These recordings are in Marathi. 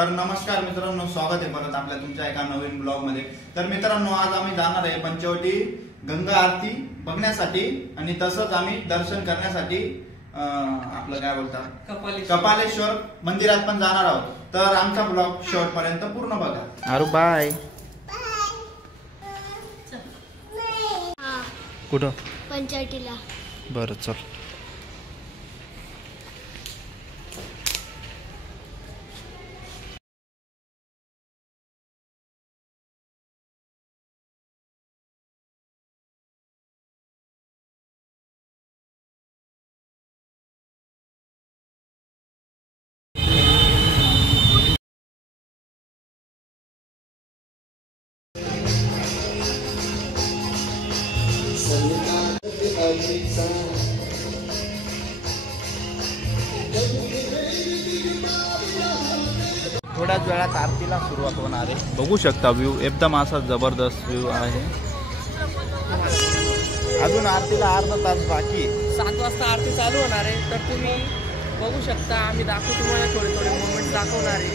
तर नमस्कार मित्रांनो, स्वागत आहे परत आपल्या तुमच्या एका नवीन ब्लॉग मध्ये। तर मित्रांनो, आज आम्ही जाणार आहे पंचवटी गंगा आरती बघण्यासाठी आणि तसंच आम्ही दर्शन करण्यासाठी आपलं काय बोलतात कपालेश्वर मंदिरात पण जाणार आहोत। तर आमचा ब्लॉग शेवटपर्यंत पूर्ण बघा। अरे बाय। कुठं? पंचवटीला। बरं चल। थोड्याच वेळात आरतीला सुरुवात होणार आहे। बघू शकता व्ह्यू एकदम असा जबरदस्त व्ह्यू आहे। अजून आरतीला अर्धा तास बाकी। 7 वाजता आरती चालू होणार आहे, तर तुम्ही बघू शकता। आम्ही दाखवू तुम्हाला थोडे थोडे मोमेंट दाखवणार आहे।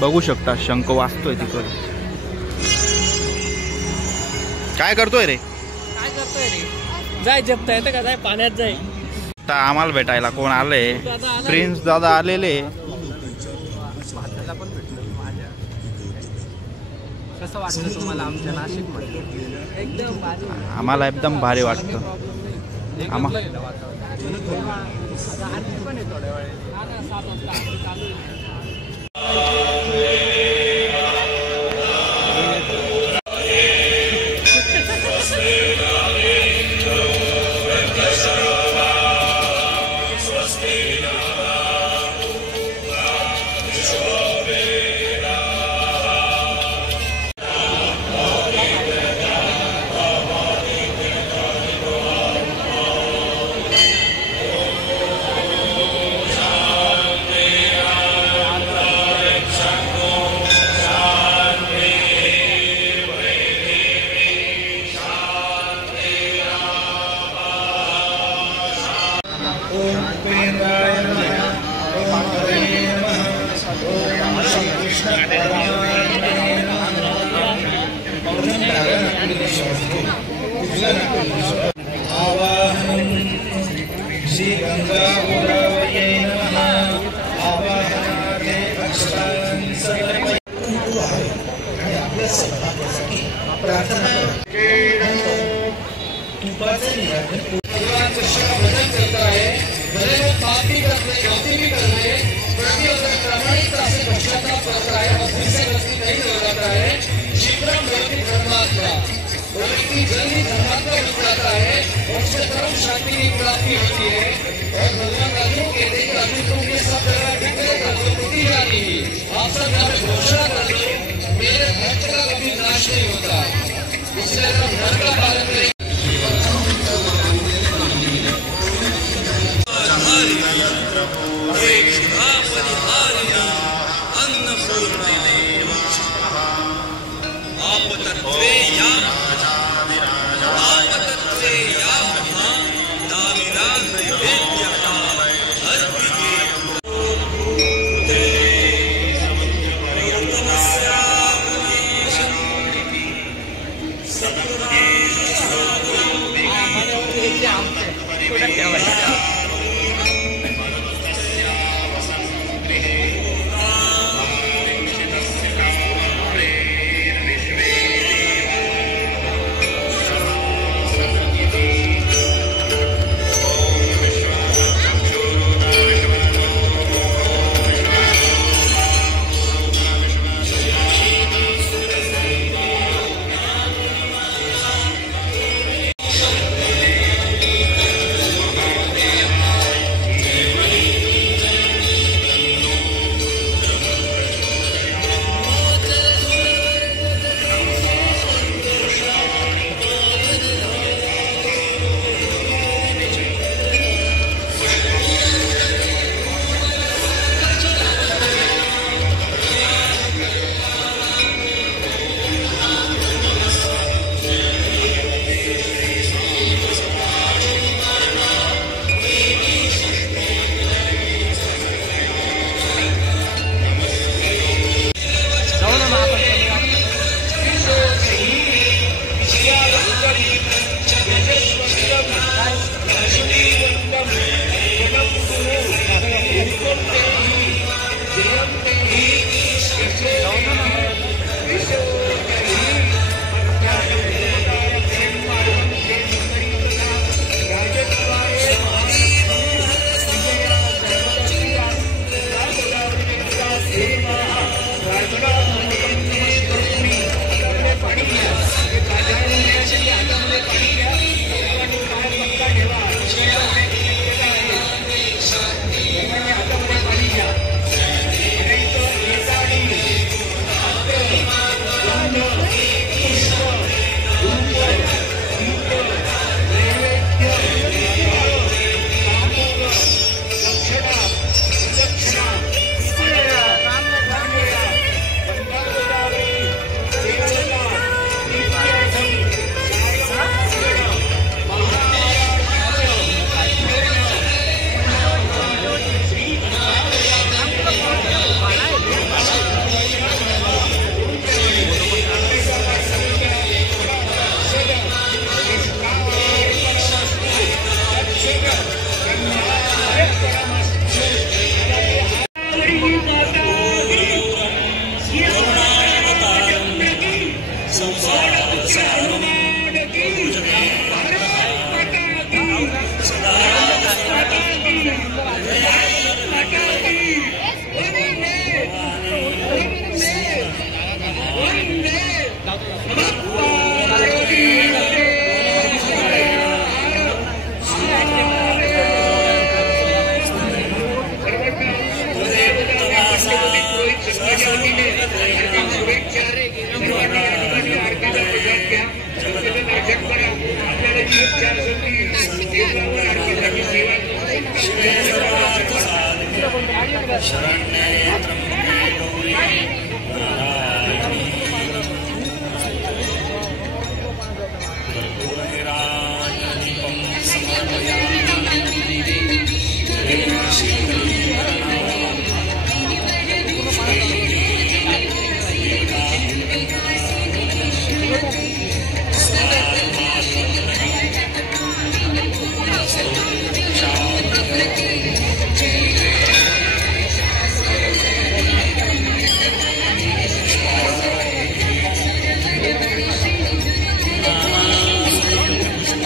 बघू शकता शंख वाजतोय तिकडे। काय करतोय रे? काय करतोय रे? जाय जपता येतं का? जाय पाण्यात जाय। आता आम्हाला भेटायला कोण आले? प्रिन्स दादा आलेले। कसं वाटतं तुम्हाला आमच्या नाशिक मध्ये? एकदम भारी। आम्हाला एकदम भारी वाटतं। आरती पण आहे थोड्या वेळ। 7 वाजता आरती चालू आहे। श्री गंगा गोदावरी नमः। आवाहनार्थे अक्षतांनि समर्पयामि। आणि आपल्या सभासाठी प्रार्थना तुपाचे निवेदन भगवान कृष्ण भजन करता है। भले पापी करते भी कर रहे, प्रति अगर प्रामाणिकता से पश्चाताप करता है और फिर से गलती नहीं दोहराता है, शीघ्रम भवति धर्मात्मा। वो व्यक्ति जल्दी धर्मात्मा बन जाता है और उससे परम शांति की प्राप्ति होती है। और भगवान अर्जुन कहते हैं कि अर्जुन तुम ये सब जगह बिखरेगा तो टूटी जानी ही। आप सब यहाँ पे घोषणा कर दो, मेरे भक्त का कभी नाश नहीं होता। इसलिए हम धर्म का पालन करें। Sattva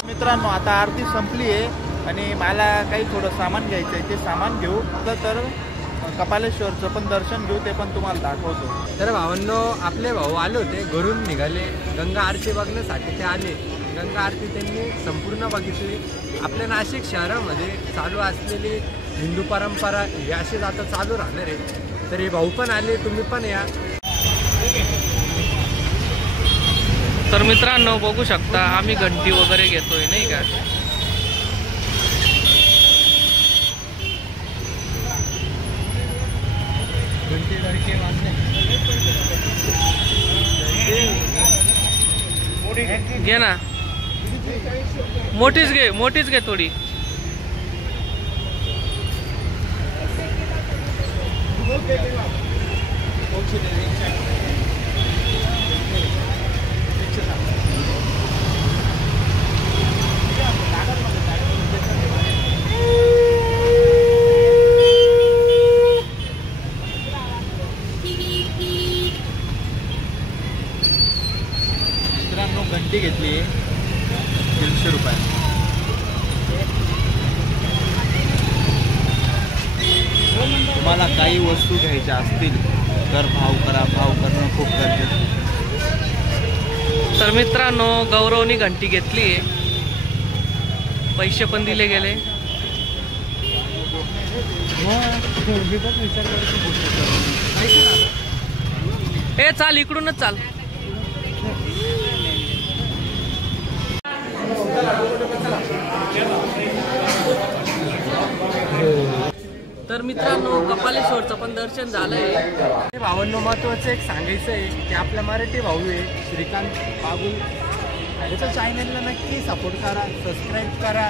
मित्रांनो आता आरती संपली आहे आणि मला काही थोडं सामान घ्यायचं आहे, ते सामान घेऊ तर कपालेश्वरचं पण दर्शन घेऊ, ते पण तुम्हाला दाखवतो. तर भावांनो, आपले भाऊ आले होते, घरून निघाले गंगा आरती बघण्यासाठी. ते आले, गंगा आरती त्यांनी संपूर्ण बघितली. आपल्या नाशिक शहरामध्ये चालू असलेली हिंदू परंपरा ही अशीच आता चालू राहणार आहे. तर हे भाऊ पण आले, तुम्ही पण या. तर मित्रांनो बघू शकता आम्ही घंटी वगैरे घेतोय नाही का. घे ना, मोठीच घे थोडी. मित्रांनो घंटी घेतली 150 रुपये. तुम्हाला काही वस्तू घ्यायच्या असतील तर भाव करणं खूप गरजेचं. तर मित्रांनो गौरवनी घंटी घेतली आहे, पैसे पण दिले गेले. ए चाल, इकडूनच चाल. तर मित्रांनो कपालेश्वरचं पण दर्शन झालंय. भावांनो, महत्वाचं एक सांगायचं आहे की आपल्या मराठी भाऊ आहे श्रीकांत बाबू, याच्या चॅनलला नक्की सपोर्ट करा, सबस्क्राईब करा,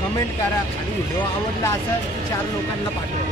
कमेंट करा आणि व्हिडिओ आवडला असेल तर 4 लोकांना पाठवा.